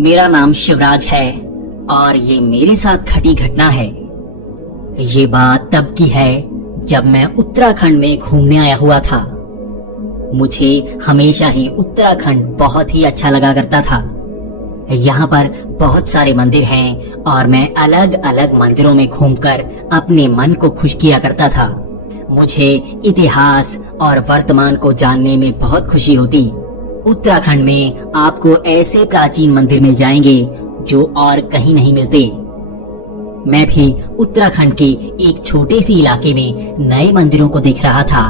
मेरा नाम शिवराज है और ये मेरे साथ घटी घटना है। ये बात तब की है जब मैं उत्तराखंड में घूमने आया हुआ था। मुझे हमेशा ही उत्तराखंड बहुत ही अच्छा लगा करता था। यहाँ पर बहुत सारे मंदिर हैं और मैं अलग अलग मंदिरों में घूमकर अपने मन को खुश किया करता था। मुझे इतिहास और वर्तमान को जानने में बहुत खुशी होती। उत्तराखंड में आपको ऐसे प्राचीन मंदिर मिल जाएंगे जो और कहीं नहीं मिलते। मैं भी उत्तराखंड के एक छोटे सी इलाके में नए मंदिरों को देख रहा था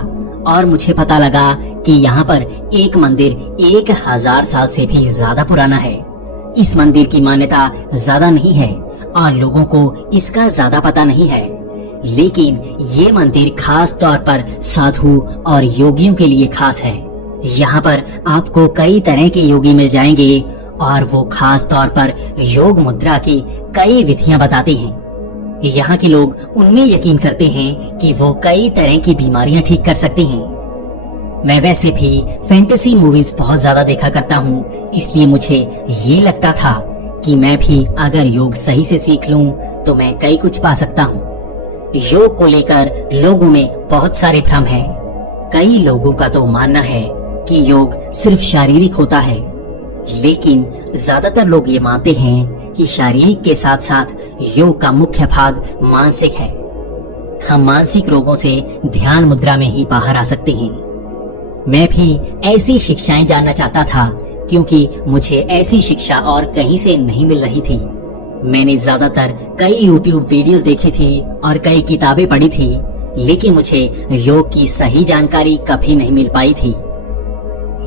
और मुझे पता लगा कि यहाँ पर एक मंदिर 1000 साल से भी ज्यादा पुराना है। इस मंदिर की मान्यता ज्यादा नहीं है और लोगों को इसका ज्यादा पता नहीं है, लेकिन ये मंदिर खास तौर पर साधु और योगियों के लिए खास है। यहाँ पर आपको कई तरह के योगी मिल जाएंगे और वो खास तौर पर योग मुद्रा की कई विधियां बताते हैं। यहाँ के लोग उनमें यकीन करते हैं कि वो कई तरह की बीमारियां ठीक कर सकते हैं। मैं वैसे भी फैंटेसी मूवीज बहुत ज्यादा देखा करता हूँ, इसलिए मुझे ये लगता था कि मैं भी अगर योग सही से सीख लूँ तो मैं कई कुछ पा सकता हूँ। योग को लेकर लोगों में बहुत सारे भ्रम हैं। कई लोगों का तो मानना है कि योग सिर्फ शारीरिक होता है, लेकिन ज्यादातर लोग ये मानते हैं कि शारीरिक के साथ साथ योग का मुख्य भाग मानसिक है। हम मानसिक रोगों से ध्यान मुद्रा में ही बाहर आ सकते हैं। मैं भी ऐसी शिक्षाएं जानना चाहता था क्योंकि मुझे ऐसी शिक्षा और कहीं से नहीं मिल रही थी। मैंने ज्यादातर कई YouTube वीडियोस देखी थी और कई किताबें पढ़ी थी, लेकिन मुझे योग की सही जानकारी कभी नहीं मिल पाई थी।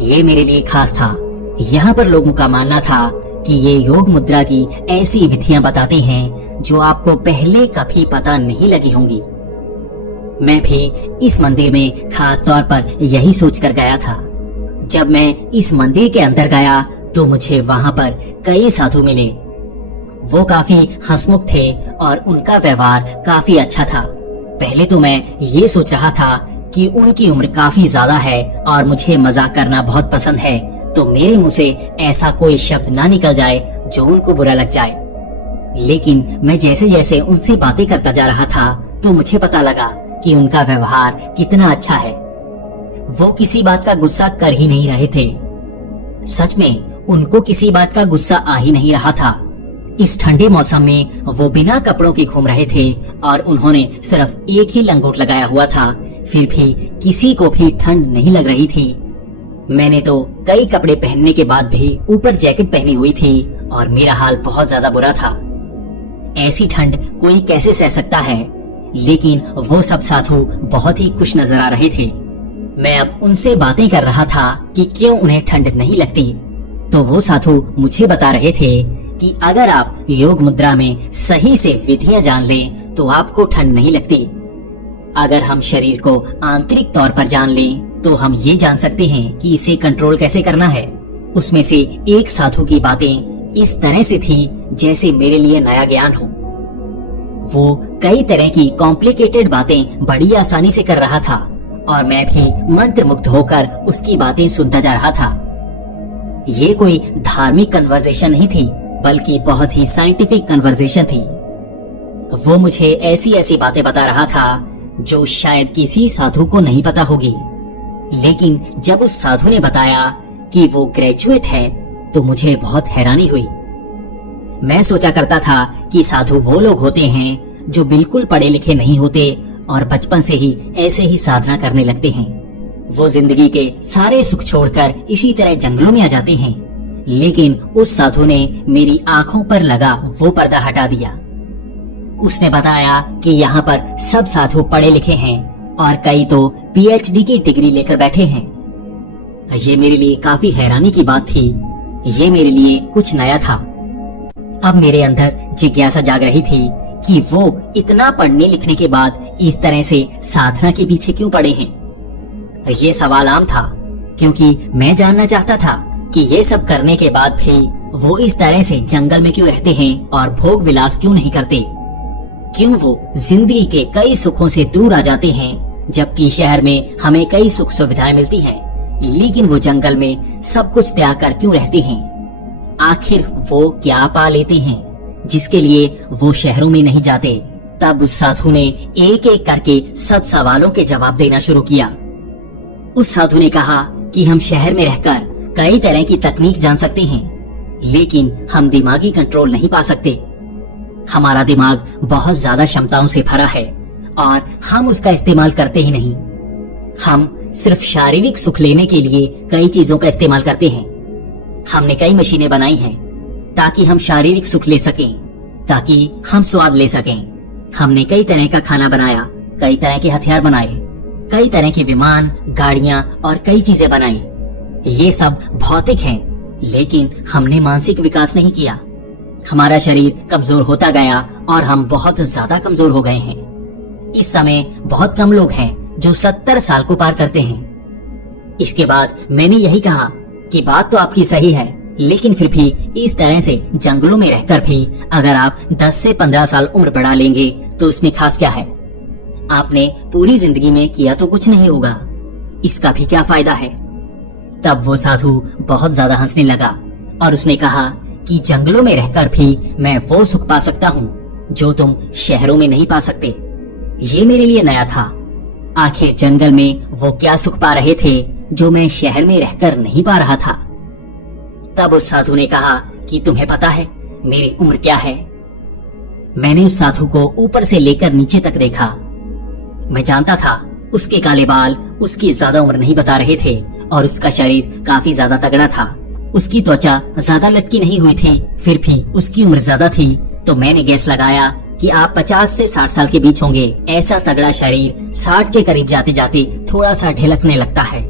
ये मेरे लिए खास था। यहाँ पर लोगों का मानना था कि ये योग मुद्रा की ऐसी विधियां बताते हैं जो आपको पहले कभी पता नहीं लगी होंगी। मैं भी इस मंदिर में खास तौर पर यही सोचकर गया था। जब मैं इस मंदिर के अंदर गया तो मुझे वहाँ पर कई साधु मिले। वो काफी हंसमुख थे और उनका व्यवहार काफी अच्छा था। पहले तो मैं ये सोच रहा था कि उनकी उम्र काफी ज्यादा है और मुझे मजाक करना बहुत पसंद है, तो मेरे मुंह से ऐसा कोई शब्द ना निकल जाए जो उनको बुरा लग जाए। लेकिन मैं जैसे जैसे उनसे बातें करता जा रहा था तो मुझे पता लगा कि उनका व्यवहार कितना अच्छा है। वो किसी बात का गुस्सा कर ही नहीं रहे थे। सच में उनको किसी बात का गुस्सा आ ही नहीं रहा था। इस ठंडे मौसम में वो बिना कपड़ों के घूम रहे थे और उन्होंने सिर्फ एक ही लंगोट लगाया हुआ था, फिर भी किसी को भी ठंड नहीं लग रही थी। मैंने तो कई कपड़े पहनने के बाद भी ऊपर जैकेट पहनी हुई थी और मेरा हाल बहुत ज्यादा बुरा था। ऐसी ठंड कोई कैसे सह सकता है, लेकिन वो सब साधु बहुत ही खुश नजर आ रहे थे। मैं अब उनसे बातें कर रहा था कि क्यों उन्हें ठंड नहीं लगती, तो वो साधु मुझे बता रहे थे कि अगर आप योग मुद्रा में सही से विधियां जान लें तो आपको ठंड नहीं लगती। अगर हम शरीर को आंतरिक तौर पर जान लें तो हम ये जान सकते हैं कि इसे कंट्रोल कैसे करना है। उसमें से एक साधु की बातें इस तरह से थी जैसे मेरे लिए नया ज्ञान हो। वो कई तरह की कॉम्प्लिकेटेड बातें बड़ी आसानी से कर रहा था और मैं भी मंत्रमुग्ध होकर उसकी बातें सुनता जा रहा था। ये कोई धार्मिक कन्वर्सेशन नहीं थी, बल्कि बहुत ही साइंटिफिक कन्वर्सेशन थी। वो मुझे ऐसी ऐसी बातें बता रहा था जो शायद किसी साधु को नहीं पता होगी, लेकिन जब उस साधु ने बताया कि वो ग्रेजुएट है तो मुझे बहुत हैरानी हुई। मैं सोचा करता था कि साधु वो लोग होते हैं जो बिल्कुल पढ़े लिखे नहीं होते और बचपन से ही ऐसे ही साधना करने लगते हैं। वो जिंदगी के सारे सुख छोड़कर इसी तरह जंगलों में आ जाते हैं, लेकिन उस साधु ने मेरी आंखों पर लगा वो पर्दा हटा दिया। उसने बताया कि यहाँ पर सब साधु पढ़े लिखे हैं और कई तो PhD की डिग्री लेकर बैठे हैं। ये मेरे लिए काफी हैरानी की बात थी। ये मेरे लिए कुछ नया था। अब मेरे अंदर जिज्ञासा जाग रही थी कि वो इतना पढ़ने लिखने के बाद इस तरह से साधना के पीछे क्यों पड़े हैं। ये सवाल आम था क्योंकि मैं जानना चाहता था कि ये सब करने के बाद भी वो इस तरह से जंगल में क्यों रहते हैं और भोग विलास क्यों नहीं करते। क्यों वो जिंदगी के कई सुखों से दूर आ जाते हैं, जबकि शहर में हमें कई सुख सुविधाएं मिलती हैं, लेकिन वो जंगल में सब कुछ त्याग कर क्यों रहते हैं। आखिर वो क्या पा लेते हैं जिसके लिए वो शहरों में नहीं जाते। तब उस साधु ने एक एक करके सब सवालों के जवाब देना शुरू किया। उस साधु ने कहा कि हम शहर में रहकर कई तरह की तकनीक जान सकते हैं, लेकिन हम दिमागी कंट्रोल नहीं पा सकते। हमारा दिमाग बहुत ज्यादा क्षमताओं से भरा है और हम उसका इस्तेमाल करते ही नहीं। हम सिर्फ शारीरिक सुख लेने के लिए कई चीजों का इस्तेमाल करते हैं। हमने कई मशीनें बनाई हैं ताकि हम शारीरिक सुख ले सकें, ताकि हम स्वाद ले सकें। हमने कई तरह का खाना बनाया, कई तरह के हथियार बनाए, कई तरह के विमान, गाड़ियां और कई चीजें बनाई। ये सब भौतिक हैं, लेकिन हमने मानसिक विकास नहीं किया। हमारा शरीर कमजोर होता गया और हम बहुत ज्यादा कमजोर हो गए हैं। इस समय बहुत कम लोग हैं जो 70 साल को पार करते हैं। इसके बाद मैंने यही कहा कि बात तो आपकी सही है, लेकिन फिर भी इस तरह से जंगलों में रहकर भी अगर आप 10 से 15 साल उम्र बढ़ा लेंगे तो इसमें खास क्या है? आपने पूरी जिंदगी में किया तो कुछ नहीं होगा, इसका भी क्या फायदा है? तब वो साधु बहुत ज्यादा हंसने लगा और उसने कहा कि जंगलों में रहकर भी मैं वो सुख पा सकता हूँ जो तुम शहरों में नहीं पा सकते। ये मेरे लिए नया था। आखिर जंगल में वो क्या सुख पा रहे थे जो मैं शहर में रहकर नहीं पा रहा था। तब उस साधु ने कहा कि तुम्हें पता है मेरी उम्र क्या है? मैंने उस साधु को ऊपर से लेकर नीचे तक देखा। मैं जानता था उसके काले बाल उसकी ज्यादा उम्र नहीं बता रहे थे और उसका शरीर काफी ज्यादा तगड़ा था। उसकी त्वचा ज्यादा लटकी नहीं हुई थी, फिर भी उसकी उम्र ज्यादा थी। तो मैंने गैस लगाया कि आप 50 से 60 साल के बीच होंगे। ऐसा तगड़ा शरीर 60 के करीब जाते जाते थोड़ा सा ढिलकने लगता है।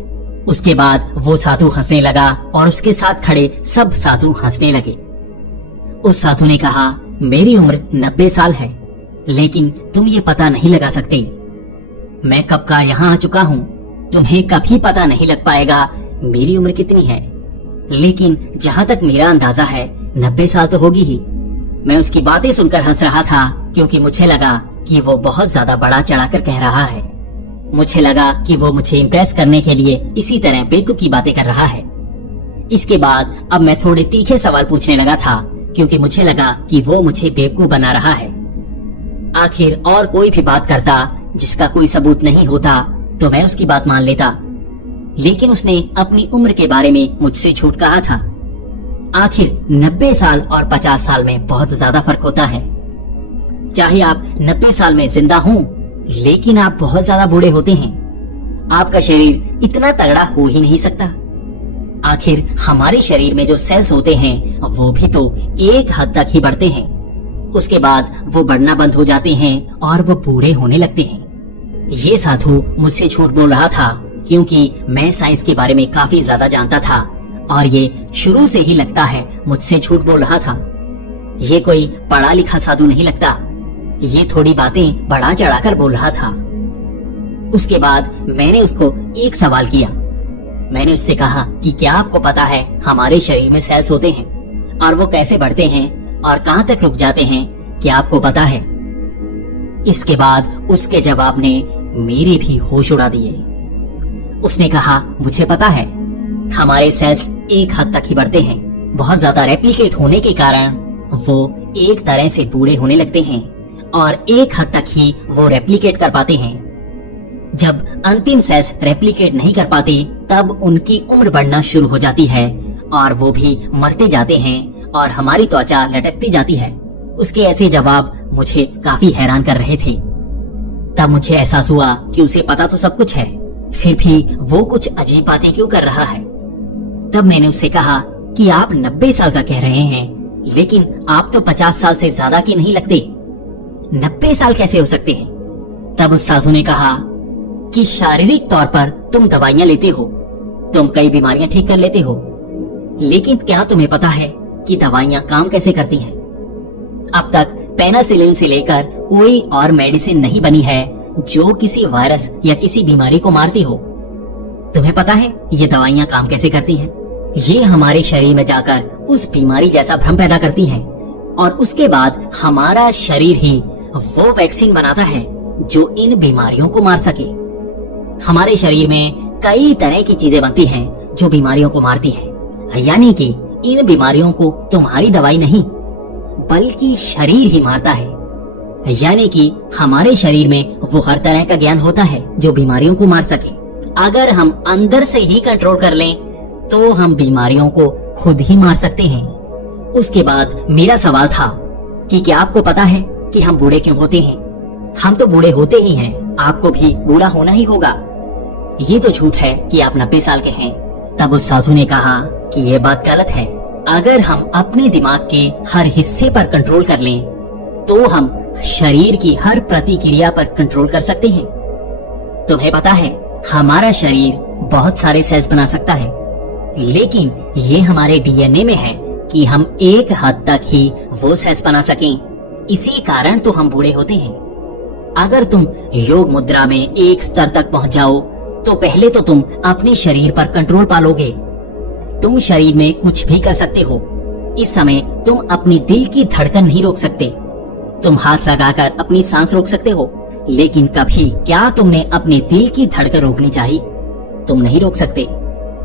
उसके बाद वो साधु हंसने लगा और उसके साथ खड़े सब साधु हंसने लगे। उस साधु ने कहा मेरी उम्र 90 साल है, लेकिन तुम ये पता नहीं लगा सकते मैं कब का यहाँ आ चुका हूँ। तुम्हें कभी पता नहीं लग पाएगा मेरी उम्र कितनी है, लेकिन जहाँ तक मेरा अंदाजा है 90 साल तो होगी ही। मैं उसकी बातें सुनकर हंस रहा था क्योंकि मुझे लगा कि वो बहुत ज्यादा बड़ा चढ़ाकर कह रहा है। मुझे लगा कि वो मुझे इम्प्रेस करने के लिए इसी तरह बेतुकी बातें कर रहा है। इसके बाद अब मैं थोड़े तीखे सवाल पूछने लगा था क्योंकि मुझे लगा कि वो मुझे बेवकूफ बना रहा है। आखिर और कोई भी बात करता जिसका कोई सबूत नहीं होता तो मैं उसकी बात मान लेता, लेकिन उसने अपनी उम्र के बारे में मुझसे झूठ कहा था। आखिर 90 साल और 50 साल में बहुत ज्यादा फर्क होता है। चाहे आप 90 साल में जिंदा हों, लेकिन आप बहुत ज्यादा बूढ़े होते हैं। आपका शरीर इतना तगड़ा हो ही नहीं सकता। आखिर हमारे शरीर में जो सेल्स होते हैं वो भी तो एक हद तक ही बढ़ते हैं, उसके बाद वो बढ़ना बंद हो जाते हैं और वो बूढ़े होने लगते हैं। ये साधु मुझसे झूठ बोल रहा था क्योंकि मैं साइंस के बारे में काफी ज्यादा जानता था और ये शुरू से ही लगता है मुझसे झूठ बोल रहा था। ये कोई पढ़ा लिखा साधु नहीं लगता, ये थोड़ी बातें बढ़ा चढ़ाकर बोल रहा था। उसके बाद मैंने उसको एक सवाल किया। मैंने उससे कहा कि क्या आपको पता है हमारे शरीर में सेल्स होते हैं और वो कैसे बढ़ते हैं और कहाँ तक रुक जाते हैं, क्या आपको पता है? इसके बाद उसके जवाब ने मेरे भी होश उड़ा दिए। उसने कहा मुझे पता है हमारे सेल्स एक हद तक ही बढ़ते हैं। बहुत ज्यादा रेप्लिकेट होने के कारण वो एक तरह से बूढ़े होने लगते हैं और एक हद तक ही वो रेप्लिकेट कर पाते हैं। जब अंतिम सेल्स रेप्लिकेट नहीं कर पाते तब उनकी उम्र बढ़ना शुरू हो जाती है और वो भी मरते जाते हैं और हमारी त्वचा लटकती जाती है। उसके ऐसे जवाब मुझे काफी हैरान कर रहे थे। तब मुझे एहसास हुआ कि उसे पता तो सब कुछ है, फिर भी वो कुछ अजीब बातें क्यों कर रहा है। तब मैंने उससे कहा कि आप 90 साल का कह रहे हैं, लेकिन आप तो 50 साल से ज्यादा की नहीं लगते। 90 साल कैसे हो सकते हैं? तब उस साधु ने कहा कि शारीरिक तौर पर तुम दवाइयां लेते हो, तुम कई बीमारियां ठीक कर लेते हो, लेकिन क्या तुम्हें पता है कि दवाइयां काम कैसे करती हैं? अब तक पेनिसिलिन से लेकर कोई और मेडिसिन नहीं बनी है जो किसी वायरस या किसी बीमारी को मारती हो। तुम्हें पता है ये दवाइयां काम कैसे करती हैं? ये हमारे शरीर में जाकर उस बीमारी जैसा भ्रम पैदा करती हैं और उसके बाद हमारा शरीर ही वो वैक्सीन बनाता है जो इन बीमारियों को मार सके। हमारे शरीर में कई तरह की चीजें बनती हैं जो बीमारियों को मारती हैं, यानी कि इन बीमारियों को तुम्हारी दवाई नहीं बल्कि शरीर ही मारता है। यानी कि हमारे शरीर में वो हर तरह का ज्ञान होता है जो बीमारियों को मार सके। अगर हम अंदर से ही कंट्रोल कर लें तो हम बीमारियों को खुद ही मार सकते हैं। उसके बाद मेरा सवाल था कि क्या आपको पता है कि हम बूढ़े क्यों होते हैं? हम तो बूढ़े होते ही हैं, आपको भी बूढ़ा होना ही होगा। ये तो झूठ है कि आप 90 साल के हैं। तब उस साधु ने कहा कि ये बात गलत है। अगर हम अपने दिमाग के हर हिस्से पर कंट्रोल कर लें तो हम शरीर की हर प्रतिक्रिया पर कंट्रोल कर सकते हैं। तुम्हें पता है हमारा शरीर बहुत सारे सेल्स बना सकता है, लेकिन ये हमारे डीएनए में है कि हम एक हद तक ही वो सेल्स बना सकें। इसी कारण तो हम बूढ़े होते हैं। अगर तुम योग मुद्रा में एक स्तर तक पहुंच जाओ तो पहले तो तुम अपने शरीर पर कंट्रोल पालोगे। तुम शरीर में कुछ भी कर सकते हो। इस समय तुम अपनी दिल की धड़कन नहीं रोक सकते। तुम हाथ लगाकर अपनी सांस रोक सकते हो, लेकिन कभी क्या तुमने अपने दिल की धड़कन रोकनी चाहिए? तुम नहीं रोक सकते,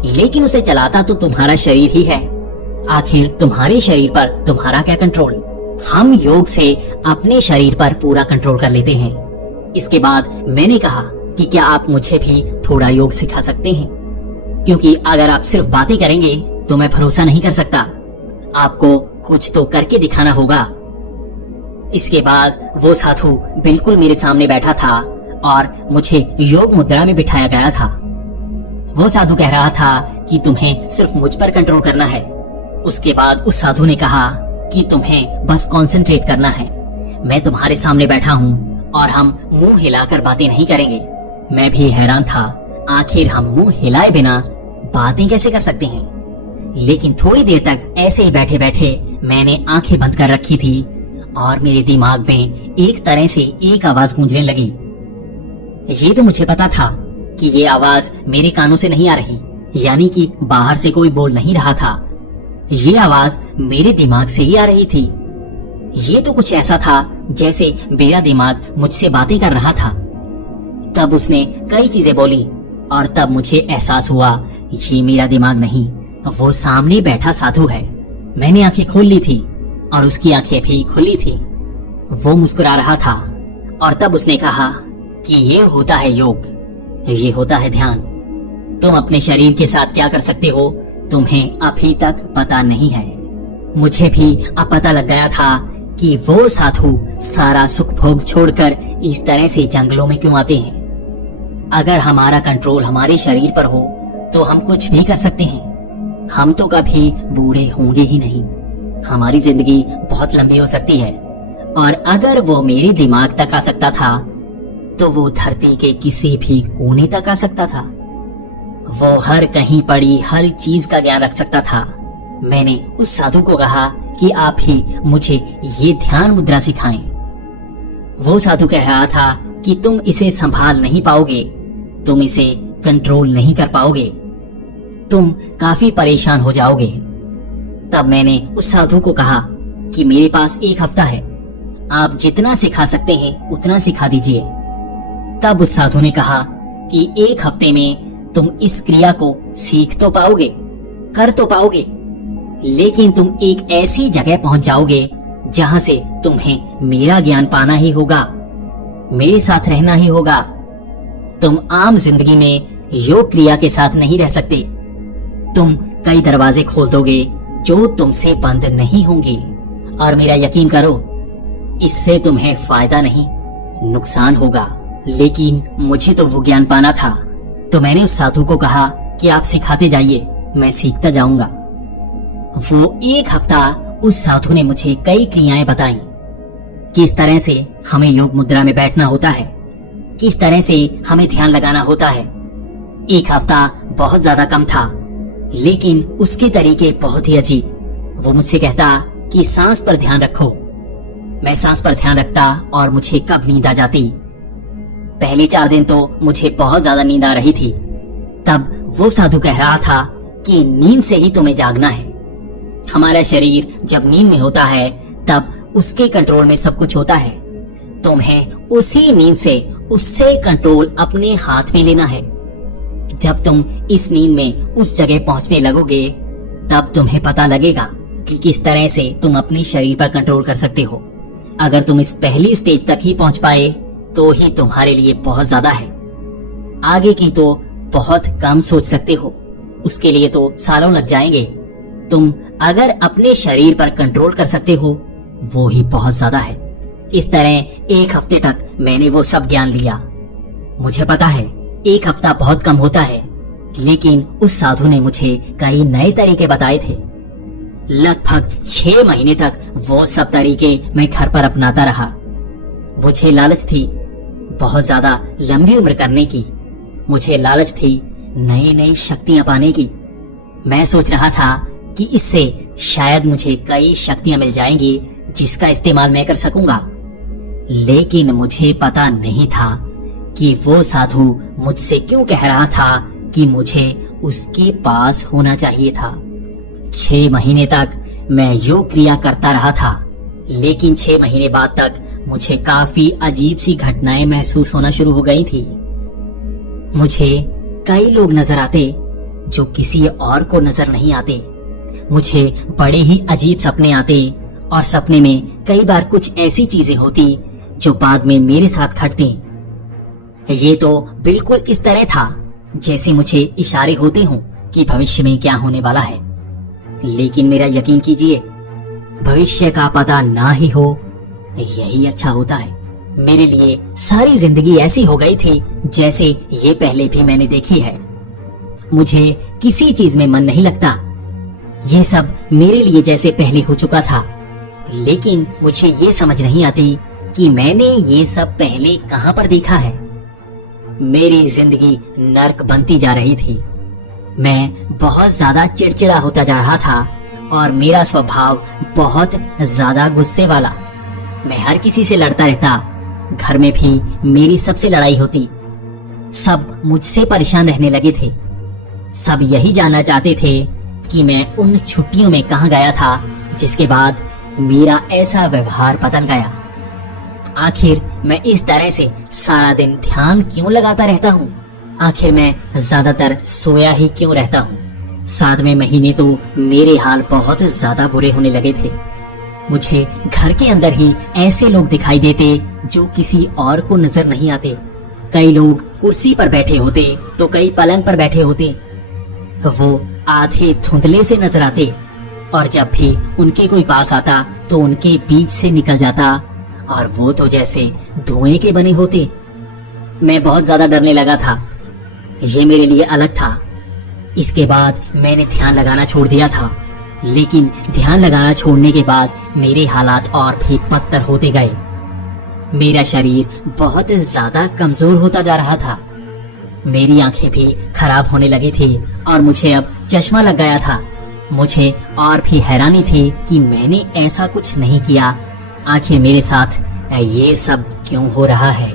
लेकिन उसे चलाता तो तुम्हारा शरीर ही है। आखिर तुम्हारे शरीर पर तुम्हारा क्या कंट्रोल? हम योग से अपने शरीर पर पूरा कंट्रोल कर लेते हैं। इसके बाद मैंने कहा कि क्या आप मुझे भी थोड़ा योग सिखा सकते हैं, क्योंकि अगर आप सिर्फ बातें करेंगे तो मैं भरोसा नहीं कर सकता। आपको कुछ तो करके दिखाना होगा। इसके बाद वो साधु बिल्कुल मेरे सामने बैठा था और मुझे योग मुद्रा में बिठाया गया था। वो साधु कह रहा था कि तुम्हें सिर्फ मुझ पर कंट्रोल करना है। उसके बाद उस साधु ने कहा कि तुम्हें बस कंसंट्रेट करना है। मैं तुम्हारे सामने बैठा हूँ और हम मुंह हिलाकर बातें नहीं करेंगे। मैं भी हैरान था, आखिर हम मुंह हिलाए बिना बातें कैसे कर सकते हैं। लेकिन थोड़ी देर तक ऐसे ही बैठे बैठे मैंने आंखें बंद कर रखी थी और मेरे दिमाग में एक तरह से एक आवाज गूंजने लगी। ये तो मुझे पता था कि ये आवाज मेरे कानों से नहीं आ रही, यानी कि बाहर से कोई बोल नहीं रहा था। ये आवाज मेरे दिमाग से ही आ रही थी। ये तो कुछ ऐसा था जैसे मेरा दिमाग मुझसे बातें कर रहा था। तब उसने कई चीजें बोली और तब मुझे एहसास हुआ ये मेरा दिमाग नहीं, वो सामने बैठा साधु है। मैंने आंखें खोल ली थी और उसकी आंखें भी खुली थी। वो मुस्कुरा रहा था और तब उसने कहा कि ये होता है योग, ये होता है ध्यान। तुम अपने शरीर के साथ क्या कर सकते हो तुम्हें अभी तक पता नहीं है। मुझे भी अब पता लग गया था कि वो साधु सारा सुख भोग छोड़कर इस तरह से जंगलों में क्यों आते हैं। अगर हमारा कंट्रोल हमारे शरीर पर हो तो हम कुछ भी कर सकते हैं। हम तो कभी बूढ़े होंगे ही नहीं। हमारी जिंदगी बहुत लंबी हो सकती है, और अगर वो मेरे दिमाग तक आ सकता था तो वो धरती के किसी भी कोने तक आ सकता था। वो हर कहीं पड़ी हर चीज का ज्ञान रख सकता था। मैंने उस साधु को कहा कि आप ही मुझे ये ध्यान मुद्रा सिखाएं। वो साधु कह रहा था कि तुम इसे संभाल नहीं पाओगे, तुम इसे कंट्रोल नहीं कर पाओगे, तुम काफी परेशान हो जाओगे। तब मैंने उस साधु को कहा कि मेरे पास 1 हफ्ता है, आप जितना सिखा सकते हैं उतना सिखा दीजिए। तब उस साधु ने कहा कि 1 हफ्ते में तुम इस क्रिया को सीख तो पाओगे, कर तो पाओगे, लेकिन तुम एक ऐसी जगह पहुंच जाओगे जहां से तुम्हें मेरा ज्ञान पाना ही होगा, मेरे साथ रहना ही होगा। तुम आम जिंदगी में योग क्रिया के साथ नहीं रह सकते। तुम कई दरवाजे खोल दोगे जो तुमसे बंद नहीं होंगे, और मेरा यकीन करो इससे तुम्हें फायदा नहीं नुकसान होगा। लेकिन मुझे तो वो ज्ञान पाना था, तो मैंने उस साधु को कहा कि आप सिखाते जाइए, मैं सीखता जाऊंगा। वो 1 हफ्ता उस साधु ने मुझे कई क्रियाएं बताई, किस तरह से हमें योग मुद्रा में बैठना होता है, किस तरह से हमें ध्यान लगाना होता है। 1 हफ्ता बहुत ज्यादा कम था, लेकिन उसके तरीके बहुत ही अजीब। वो मुझसे कहता कि सांस पर ध्यान रखो। मैं सांस पर ध्यान रखता और मुझे कब नींद आ जाती। पहले 4 दिन तो मुझे बहुत ज्यादा नींद आ रही थी। तब वो साधु कह रहा था कि नींद से ही तुम्हें जागना है। हमारा शरीर जब नींद में होता है तब उसके कंट्रोल में सब कुछ होता है। तुम्हें उसी नींद से उससे कंट्रोल अपने हाथ में लेना है। जब तुम इस नींद में उस जगह पहुंचने लगोगे तब तुम्हें पता लगेगा कि किस तरह से तुम अपने शरीर पर कंट्रोल कर सकते हो। अगर तुम इस पहली स्टेज तक ही पहुंच पाए तो ही तुम्हारे लिए बहुत ज्यादा है। आगे की तो बहुत कम सोच सकते हो, उसके लिए तो सालों लग जाएंगे। तुम अगर अपने शरीर पर कंट्रोल कर सकते हो वो ही बहुत ज्यादा है। इस तरह 1 हफ्ते तक मैंने वो सब ज्ञान लिया। मुझे पता है 1 हफ्ता बहुत कम होता है, लेकिन उस साधु ने मुझे कई नए तरीके बताए थे। लगभग 6 महीने तक वो सब तरीके मैं घर पर अपनाता रहा। मुझे लालच थी बहुत ज्यादा लंबी उम्र करने की। मुझे लालच थी नई नई शक्तियां पाने की। मैं सोच रहा था कि इससे शायद मुझे कई शक्तियां मिल जाएंगी जिसका इस्तेमाल मैं कर सकूंगा। लेकिन मुझे पता नहीं था कि वो साधु मुझसे क्यों कह रहा था कि मुझे उसके पास होना चाहिए था। 6 महीने तक मैं योग क्रिया करता रहा था, लेकिन 6 महीने बाद तक मुझे काफी अजीब सी घटनाएं महसूस होना शुरू हो गई थी। मुझे कई लोग नजर आते जो किसी और को नजर नहीं आते। मुझे बड़े ही अजीब सपने आते और सपने में कई बार कुछ ऐसी चीजें होती जो बाद में मेरे साथ घटती। ये तो बिल्कुल इस तरह था जैसे मुझे इशारे होते हों कि भविष्य में क्या होने वाला है। लेकिन मेरा यकीन कीजिए, भविष्य का पता ना ही हो यही अच्छा होता है। मेरे लिए सारी जिंदगी ऐसी हो गई थी जैसे ये पहले भी मैंने देखी है। मुझे किसी चीज में मन नहीं लगता। ये सब मेरे लिए जैसे पहले हो चुका था, लेकिन मुझे ये समझ नहीं आती कि मैंने ये सब पहले कहां पर देखा है। मेरी जिंदगी नर्क बनती जा रही थी। मैं बहुत ज्यादा चिड़चिड़ा होता जा रहा था और मेरा स्वभाव बहुत ज्यादा गुस्से वाला। मैं हर किसी से लड़ता रहता। घर में भी मेरी सबसे लड़ाई होती। सब मुझसे परेशान रहने लगे थे। सब यही जानना चाहते थे कि मैं उन छुट्टियों में कहां गया था जिसके बाद मेरा ऐसा व्यवहार बदल गया। आखिर मैं इस तरह से सारा दिन ध्यान क्यों लगाता रहता हूँ? आखिर मैं ज्यादातर सोया ही क्यों रहता हूँ? 7वें महीने तो मेरे हाल बहुत ज्यादा बुरे होने लगे थे। मुझे घर के अंदर ही ऐसे लोग दिखाई देते जो किसी और को नजर नहीं आते। कई लोग कुर्सी पर बैठे होते तो कई पलंग पर बैठे होते। वो आधे धुंधले से नजर आते और जब भी उनके कोई पास आता तो उनके बीच से निकल जाता और वो तो जैसे धुएं के बने होते। मैं बहुत ज्यादा डरने लगा था। ये मेरे लिए अलग था। इसके बाद मैंने ध्यान लगाना छोड़ दिया था, लेकिन ध्यान लगाना छोड़ने के बाद मेरे हालात और भी बदतर होते गए। मेरा शरीर बहुत ज्यादा कमजोर होता जा रहा था। मेरी आंखें भी खराब होने लगी थी और मुझे अब चश्मा लग गया था। मुझे और भी हैरानी थी कि मैंने ऐसा कुछ नहीं किया। आखिर मेरे साथ ये सब क्यों हो रहा है?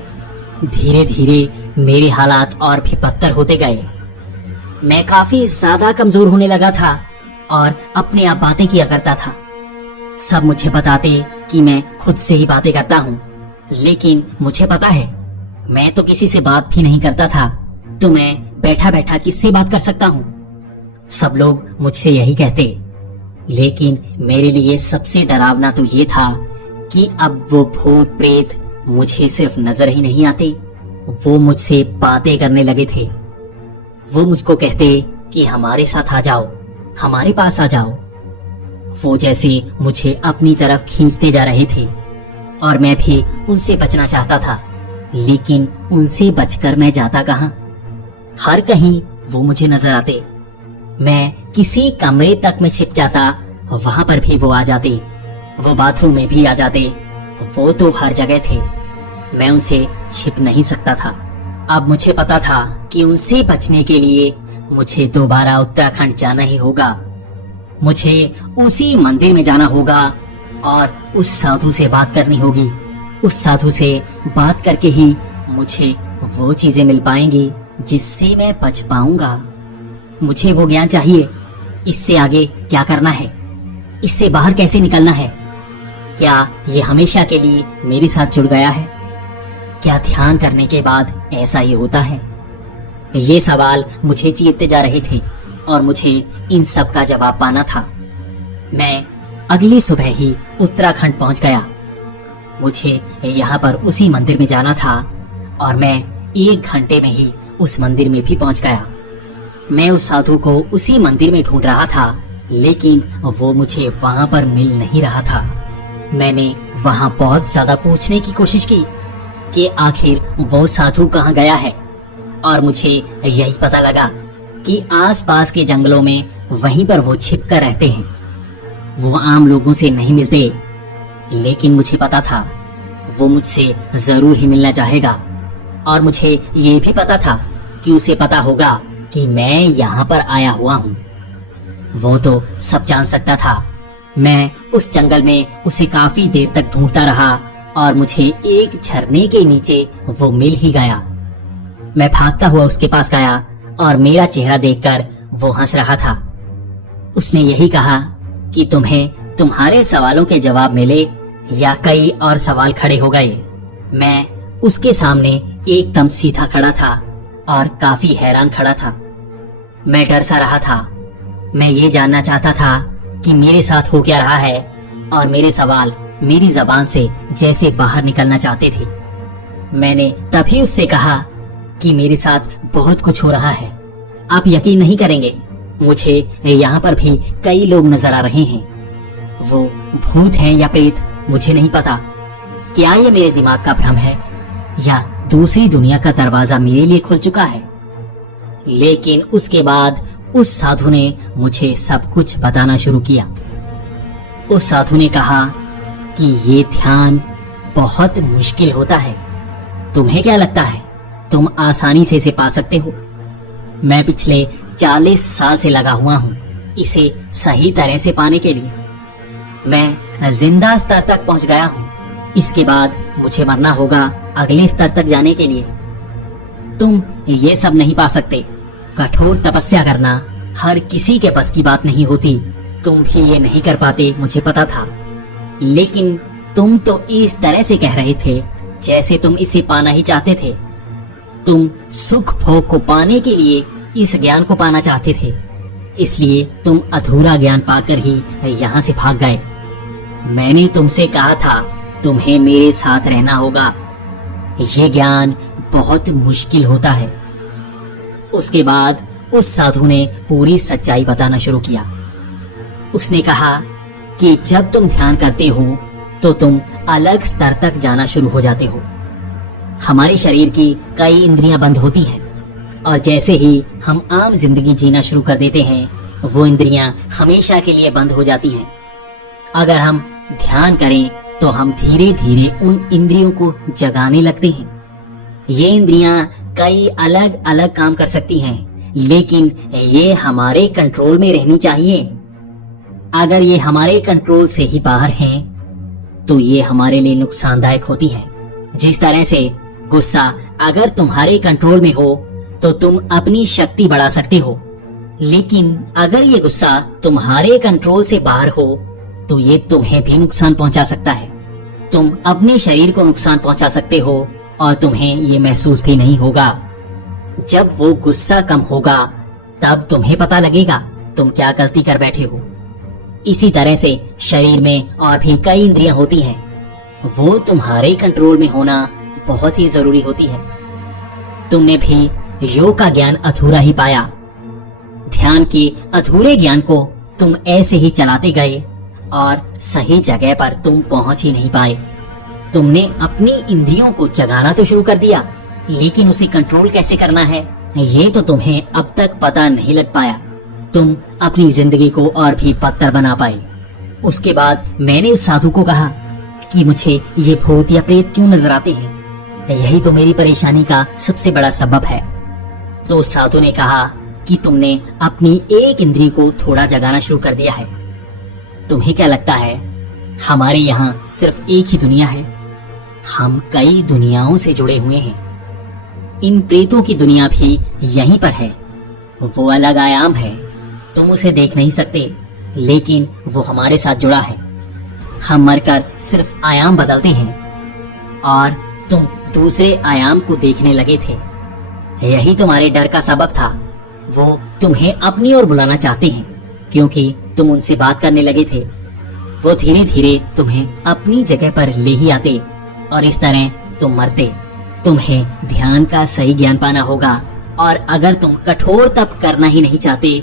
धीरे धीरे मेरे हालात और भी बदतर होते गए। मैं काफी ज्यादा कमजोर होने लगा था और अपने आप बातें किया करता था। सब मुझे बताते कि मैं खुद से ही बातें करता हूँ, लेकिन मुझे पता है मैं तो किसी से बात भी नहीं करता था, तो मैं बैठा बैठा किससे बात कर सकता हूँ? सब लोग मुझसे यही कहते। लेकिन मेरे लिए सबसे डरावना तो ये था कि अब वो भूत प्रेत मुझे सिर्फ नजर ही नहीं आते, वो मुझसे बातें करने लगे थे। वो मुझको कहते कि हमारे साथ आ जाओ, हमारे पास आ जाओ। वो जैसे मुझे अपनी तरफ खींचते जा रहे थे और मैं भी उनसे बचना चाहता था, लेकिन उनसे बचकर मैं जाता कहां? हर कहीं वो मुझे नजर आते। मैं किसी कमरे तक में छिप जाता, वहां पर भी वो आ जाते। वो बाथरूम में भी आ जाते। वो तो हर जगह थे। मैं उनसे छिप नहीं सकता था। अब मुझे पता था कि उनसे बचने के लिए मुझे दोबारा उत्तराखंड जाना ही होगा। मुझे उसी मंदिर में जाना होगा और उस साधु से बात करनी होगी। उस साधु से बात करके ही मुझे वो चीजें मिल पाएंगी जिससे मैं बच पाऊंगा। मुझे वो ज्ञान चाहिए। इससे आगे क्या करना है? इससे बाहर कैसे निकलना है? क्या ये हमेशा के लिए मेरे साथ जुड़ गया है? क्या ध्यान करने के बाद ऐसा ही होता है? ये सवाल मुझे चीरते जा रहे थे और मुझे इन सब का जवाब पाना था। मैं अगली सुबह ही उत्तराखंड पहुंच गया। मुझे यहाँ पर उसी मंदिर में जाना था और मैं 1 घंटे में ही उस मंदिर में भी पहुंच गया। मैं उस साधु को उसी मंदिर में ढूंढ रहा था, लेकिन वो मुझे वहां पर मिल नहीं रहा था। मैंने वहां बहुत ज्यादा पूछने की कोशिश की कि आखिर वो साधु कहाँ गया है, और मुझे यही पता लगा कि आसपास के जंगलों में वहीं पर वो छिप कर रहते हैं। वो आम लोगों से नहीं मिलते, लेकिन मुझे पता था वो मुझसे जरूर ही मिलना चाहेगा, और मुझे ये भी पता था कि उसे पता होगा कि मैं यहाँ पर आया हुआ हूँ। वो तो सब जान सकता था। मैं उस जंगल में उसे काफी देर तक ढूंढता रहा और मुझे एक झरने के नीचे वो मिल ही गया। मैं भागता हुआ उसके पास गया और मेरा चेहरा देखकर वो हंस रहा था। उसने यही कहा कि तुम्हें तुम्हारे सवालों के जवाब मिले या कई और सवाल खड़े हो गए। मैं उसके सामने एकदम सीधा खड़ा था और काफी हैरान खड़ा था। मैं डर सा रहा था। मैं ये जानना चाहता था कि मेरे साथ हो क्या रहा है, और मेरे सवाल मेरी जबान से जैसे बाहर निकलना चाहते थे। मैंने तभी उससे कहा कि मेरे साथ बहुत कुछ हो रहा है। आप यकीन नहीं करेंगे, मुझे यहाँ पर भी कई लोग नजर आ रहे हैं। वो भूत हैं या प्रेत मुझे नहीं पता। क्या ये मेरे दिमाग का भ्रम है या दूसरी दुनिया का दरवाजा मेरे लिए खुल चुका है? लेकिन उसके बाद उस साधु ने मुझे सब कुछ बताना शुरू किया। उस साधु ने कहा कि ये ध्यान बहुत मुश्किल होता है। तुम्हें क्या लगता है तुम आसानी से इसे पा सकते हो? मैं पिछले 40 साल से लगा हुआ हूँ इसे सही तरह से पाने के लिए। मैं जिंदा स्तर तक पहुंच गया हूँ। इसके बाद मुझे मरना होगा अगले स्तर तक जाने के लिए। तुम ये सब नहीं पा सकते। कठोर तपस्या करना हर किसी के बस की बात नहीं होती। तुम भी ये नहीं कर पाते, मुझे पता था। लेकिन तुम तो इस तरह से कह रहे थे जैसे तुम इसे पाना ही चाहते थे। तुम सुख भोग को पाने के लिए इस ज्ञान को पाना चाहते थे, इसलिए तुम अधूरा ज्ञान पाकर ही यहाँ से भाग गए। मैंने तुमसे कहा था तुम्हें मेरे साथ रहना होगा। ये ज्ञान बहुत मुश्किल होता है। उसके बाद उस साधु ने पूरी सच्चाई बताना शुरू किया। उसने कहा कि जब तुम ध्यान करते हो तो तुम अलग स्तर तक जाना शुरू हो जाते हो। हमारे शरीर की कई इंद्रियां बंद होती हैं, और जैसे ही हम आम जिंदगी जीना शुरू कर देते हैं वो इंद्रियां हमेशा के लिए बंद हो जाती हैं। अगर हम ध्यान करें तो हम धीरे धीरे उन इंद्रियों को जगाने लगते हैं। ये इंद्रियां कई अलग अलग काम कर सकती हैं, लेकिन ये हमारे कंट्रोल में रहनी चाहिए। अगर ये हमारे कंट्रोल से ही बाहर हैं, तो ये हमारे लिए नुकसानदायक होती हैं। जिस तरह से गुस्सा अगर तुम्हारे कंट्रोल में हो तो तुम अपनी शक्ति बढ़ा सकते हो, लेकिन अगर ये गुस्सा तुम्हारे कंट्रोल से बाहर हो तो ये तुम्हें भी नुकसान पहुंचा सकता है। तुम अपने शरीर को नुकसान पहुंचा सकते हो और तुम्हें ये महसूस भी नहीं होगा। जब वो गुस्सा कम होगा तब तुम्हें पता लगेगा तुम क्या गलती कर बैठे हो। इसी तरह से शरीर में और भी कई इंद्रियां होती हैं, वो तुम्हारे कंट्रोल में होना बहुत ही जरूरी होती है। तुमने भी योग का ज्ञान अधूरा ही पाया। ध्यान के अधूरे ज्ञान को तुम ऐसे ही चलाते गए और सही जगह पर तुम पहुंच ही नहीं पाए। तुमने अपनी इंद्रियों को जगाना तो शुरू कर दिया, लेकिन उसे कंट्रोल कैसे करना है ये तो तुम्हें अब तक पता नहीं लग पाया। तुम अपनी जिंदगी को और भी बदतर बना पाए। उसके बाद मैंने उस साधु को कहा कि मुझे ये भूत या प्रेत क्यों नजर आते हैं, यही तो मेरी परेशानी का सबसे बड़ा सबब है। तो उस साधु ने कहा कि तुमने अपनी एक इंद्री को थोड़ा जगाना शुरू कर दिया है। तुम्हें क्या लगता है हमारे यहाँ सिर्फ एक ही दुनिया है? हम कई दुनियाओं से जुड़े हुए हैं। इन प्रेतों की दुनिया भी यहीं पर है। वो अलग आयाम है, तुम उसे देख नहीं सकते, लेकिन वो हमारे साथ जुड़ा है। हम मरकर सिर्फ आयाम बदलते हैं और तुम दूसरे आयाम को देखने लगे थे। यही तुम्हारे डर का सबब था। वो तुम्हें अपनी ओर बुलाना चाहते हैं क्योंकि तुम उनसे बात करने लगे थे। वो धीरे धीरे तुम्हें अपनी जगह पर ले ही आते और इस तरह तुम मरते। तुम्हें ध्यान का सही ज्ञान पाना होगा और अगर तुम कठोर तप करना ही नहीं चाहते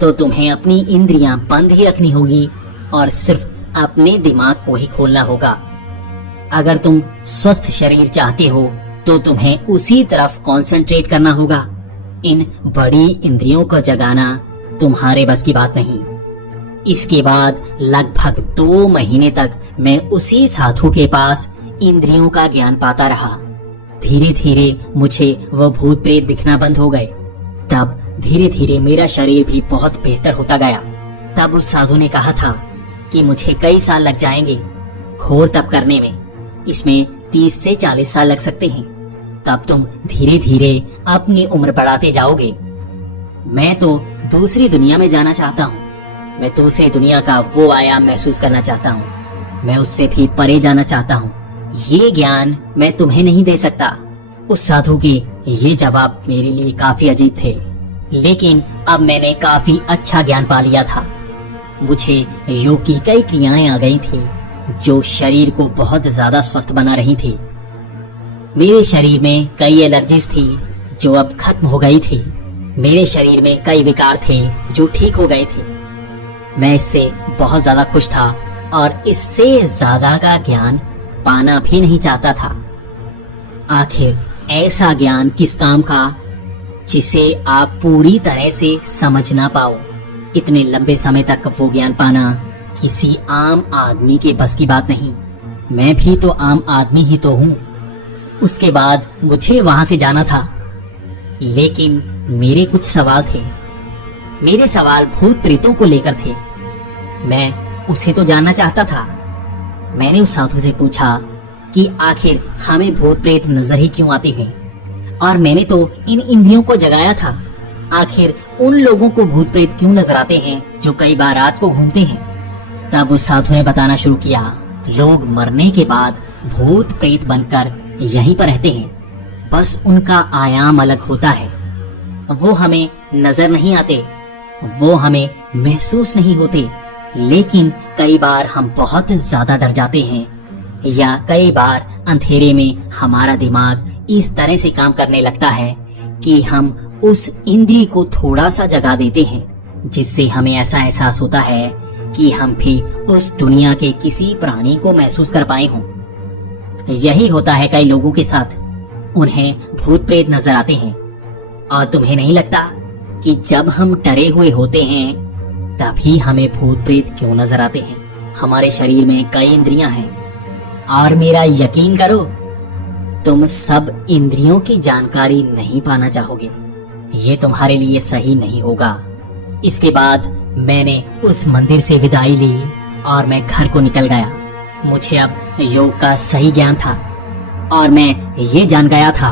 तो तुम्हें अपनी इंद्रियां बंद ही रखनी होगी और सिर्फ अपने दिमाग को ही खोलना होगा। अगर तुम स्वस्थ शरीर चाहते हो तो तुम्हें उसी तरफ कंसंट्रेट करना होगा। इन बड़ी इंद्रियों को जगाना तुम्हारे बस की बात नहीं। इसके बाद लगभग 2 महीने तक मैं उसी साधु के पास इंद्रियों का ज्ञान पाता रहा। धीरे धीरे मुझे वो भूत प्रेत दिखना बंद हो गए। तब धीरे धीरे मेरा शरीर भी बहुत बेहतर होता गया। तब उस साधु ने कहा था कि मुझे कई साल लग जाएंगे घोर तप करने में। इसमें 30 से 40 साल लग सकते हैं। तब तुम धीरे धीरे अपनी उम्र बढ़ाते जाओगे। मैं तो दूसरी दुनिया में जाना चाहता हूँ। मैं दूसरी दुनिया का वो आयाम महसूस करना चाहता हूँ। मैं उससे भी परे जाना चाहता हूँ। ये ज्ञान मैं तुम्हें नहीं दे सकता। उस साधु के ये जवाब मेरे लिए काफी अजीब थे, लेकिन अब मैंने काफी अच्छा ज्ञान पा लिया था। मुझे योग की कई क्रियाएं आ गई थी जो शरीर को बहुत ज्यादा स्वस्थ बना रही थी। मेरे शरीर में कई एलर्जीज थी जो अब खत्म हो गई थी। मेरे शरीर में कई विकार थे जो ठीक हो गए थे। मैं इससे बहुत ज्यादा खुश था और इससे ज्यादा का ज्ञान पाना भी नहीं चाहता था। आखिर ऐसा ज्ञान किस काम का जिसे आप पूरी तरह से समझ ना पाओ। इतने लंबे समय तक वो ज्ञान पाना किसी आम आदमी के बस की बात नहीं। मैं भी तो आम आदमी ही तो हूँ। उसके बाद मुझे वहां से जाना था, लेकिन मेरे कुछ सवाल थे। मेरे सवाल भूत प्रेतों को लेकर थे। मैं उसे तो जानना चाहता था। मैंने उस साधु से पूछा कि आखिर हमें भूत प्रेत नजर ही क्यों आते हैं, और मैंने तो इन इंद्रियों को जगाया था। आखिर उन लोगों को भूत प्रेत क्यों नजर आते हैं जो कई बार रात को घूमते हैं। तब उस साधु ने बताना शुरू किया, लोग मरने के बाद भूत प्रेत बनकर यहीं पर रहते हैं, बस उनका आयाम अलग होता है। वो हमें नजर नहीं आते, वो हमें महसूस नहीं होते, लेकिन कई बार हम बहुत ज्यादा डर जाते हैं या कई बार अंधेरे में हमारा दिमाग इस तरह से काम करने लगता है कि हम उस इंद्री को थोड़ा सा जगा देते हैं, जिससे हमें ऐसा एहसास होता है कि हम भी उस दुनिया के किसी प्राणी को महसूस कर पाए हों। यही होता है कई लोगों के साथ। उन्हें भूत प्रेत नजर आते हैं। और तुम्हें नहीं लगता कि जब हम डरे हुए होते हैं तभी हमें भूत प्रेत क्यों नजर आते हैं? हमारे शरीर में कई इंद्रियां हैं, और मेरा यकीन करो, तुम सब इंद्रियों की जानकारी नहीं पाना चाहोगे। ये तुम्हारे लिए सही नहीं होगा। इसके बाद मैंने उस मंदिर से विदाई ली और मैं घर को निकल गया। मुझे अब योग का सही ज्ञान था और मैं ये जान गया था